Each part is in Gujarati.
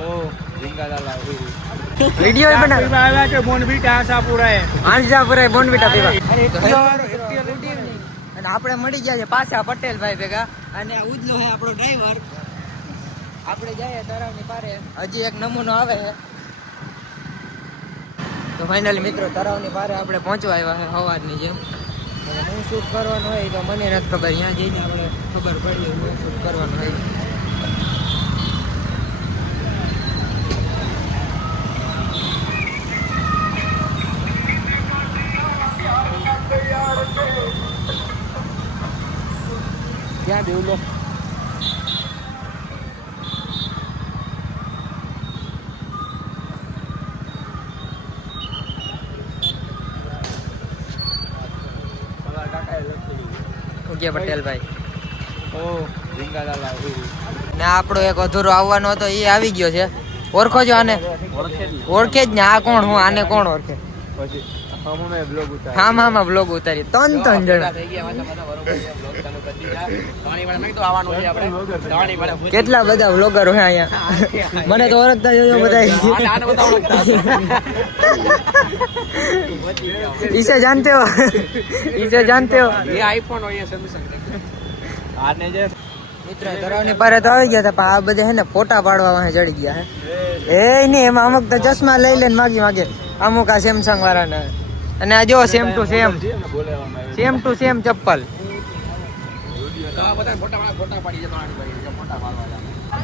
ओ झींगा डाला वीडियो बना के बोनवीटा आशापुरा है આશાપુરા બોનવીટા પીવા. અને આપણે મળી ગયા છે પાછા પટેલભાઈ ભેગા અને ઉજલો છે આપણો ડ્રાઈવર. આપણે જઈએ તળાવની પારે, હજી એક નમૂનો આવે છે. તો ફાઇનલી મિત્રો તળાવની પારે આપણે પહોંચવા આવ્યા છે સવારની જેમ. અને હું શૂટ કરવાનું હોય તો મને નથી ખબર, ત્યાં જઈને આપણે ખબર પડી હું શૂટ કરવાનું હોય. क्या देवलो પટેલભાઈ ओ झींगा डाला ને આપણો એક અધૂરો આવવાનો હતો એ આવી ગયો છે. ઓળખો છો આને? ઓળખે જ ને. આ કોણ? હું આને કોણ ઓળખે? હા હા બ્લોગ ઉતારી 3 જણા. કેટલા બધા વ્લોગરો છે અહીંયા. મને તો ઓળખતા જજો બધા. इसे जानते हो? इसे जानते हो? ये आईफोन और ये सैमसंग आने जे મિત્ર તળાવની પારે તો આવી ગયા હતા, પણ આ બધે હે ને ફોટા પાડવા વાહે ચડી ગયા હે. એ નહીં, એમાં અમુક તો ચશ્મા લઈ લઈને માગે અમુક આ સેમસંગ વાળાને. અને આ જો સેમ ટુ સેમ ચપ્પલ.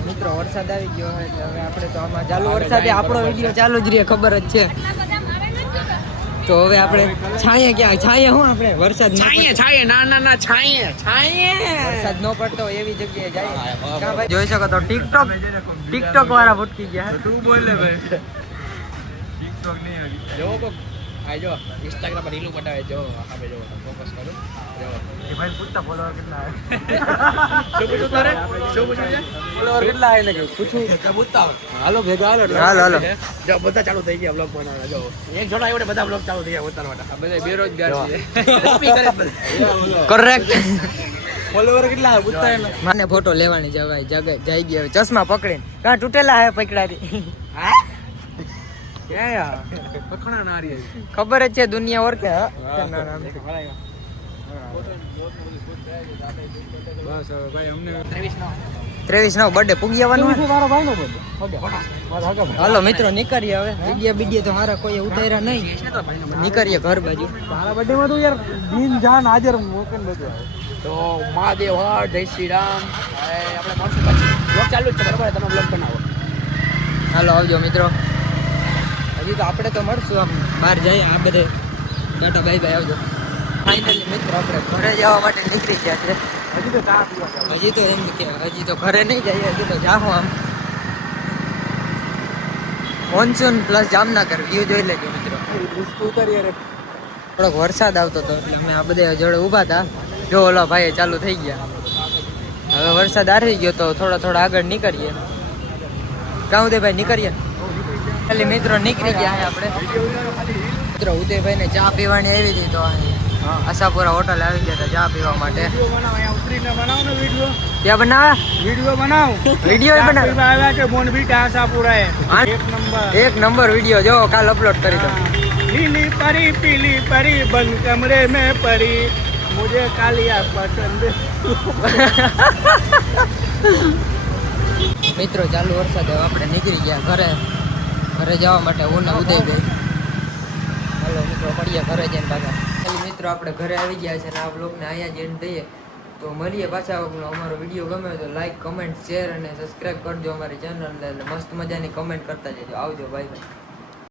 મિત્રો વરસાદ આવી ગયો એટલે હવે આપણે તો આમાં ચાલુ વરસાદે આપણો વિડીયો ચાલુ જ રહે, ખબર જ છે. તો હવે આપણે છાંયે ક્યાં છાંયે હું આપણે વરસાદ छाये ना छाये વરસાદ ન પડતો હોય એવી જગ્યાએ જાય. કાં ભાઈ જોઈ શકો તો ટિકટોક વાળા ભટકી ગયા. तू बोल ले भाई टिकटॉक नहीं है जो को आ जो इंस्टाग्राम पर रील बनावे जो यहाँ पे जो फोकस करो जो ये भाई पूछता फॉलोअर कितना है जो पूछो तारे जो पूछो છે ફોલોવર કેટલા હે ને પૂછું કે પૂછતા હાલો ભેગા હાલો જો બધા ચાલુ થઈ ગયા બ્લોગ બનાવવા. જો એક જોડા આવ્યો બધા બ્લોગ ચાલુ થઈ ગયા ઉતારવાના. આ બધા બેરોજગાર છે કોપી કરે બધા. કરેક્ટ. ફોલોવર કેટલા હે પૂછતા હે મને ફોટો લેવાની છે ભાઈ. જઈ ગયા ચશ્મા પકડીને. કાં તૂટેલા હે પકડાતી? હા क्या यार पखना ना रही है ખબર જ છે, દુનિયા ઓળખે. बस भाई हमने 23 નો બર્થડે પૂગી આવવાનું. मारो भाई नो बोल હાલો મિત્રો નીકળીએ હવે. બીડીએ તો મારા કોઈ ઉતાર્યા નહીં. નીકળીએ ઘર બાજુ. तारा बर्थडे में तो यार दिन जान हाजिर मोकन બધું તો મહાદેવ હર જય શ્રી રામ. આપણે મળશું પછી બ્લોગ ચાલુ જ છે બરાબર. તમે બ્લોગ બનાવો. હાલો આવજો મિત્રો. હજી તો આપણે તો મળશું આમ બહાર જઈએ આ બધે. ટાટા બાય બાય આવજો. ફાઇનલી મિત્રો આપણે ઘરે જવા માટે નીકળી ગયા છે. હજી તો ચા પીવા જાવ. હજી તો એમ કે હજી તો ઘરે નહીં જઈએ, હજી તો જાહું આમ. મોન્સૂન પ્લસ જામનગર વ્યૂ જોઈ લેજો મિત્રો. ઉતરીએ રે. થોડોક વરસાદ આવતો હતો એટલે અમે આ બધા જોડે ઊભા હતા. જો ઓલા ભાઈ ચાલુ થઈ ગયા. હવે વરસાદ આવી ગયો તો થોડા આગળ નીકળીએ. કાં ઉદયભાઈ નીકળીએ? ખાલી મિત્રો નીકળી ગયા આપણે. મિત્રો ઉદયભાઈ ને ચા પીવાની આવી હતી તો આશાપુરા હોટલ આવી ગયા હતા ચા પીવા માટે. ઉતરીને બનાવ ને વિડિયો. ક્યાં બનાવે? વિડિયો બનાવ. વિડિયો બનાવે. આવ્યા કે બોનવીટા આશાપુરા હે. એક નંબર વિડિયો જો કાલ અપલોડ કરી દો. લીલી પરી પીલી પરી બંધ કમરે में परी मुझे कालिया पसंद. મિત્રો ચાલુ વરસાદ આપણે નીકળી ગયા ઘરે જવા માટે. હું ને ઉદયભાઈ હાલો મિત્રો મળીએ ઘરે જઈને પાછા. મિત્રો આપણે ઘરે આવી ગયા છે ને આ બ્લોગને અહીંયા જ એન્ડ દઈએ. તો મળીએ પાછા. અમારો વિડીયો ગમે તો લાઈક કમેન્ટ શેર અને સબસ્ક્રાઈબ કરજો અમારી ચેનલને. એટલે મસ્ત મજાની કમેન્ટ કરતા જજો. આવજો બાય બાય.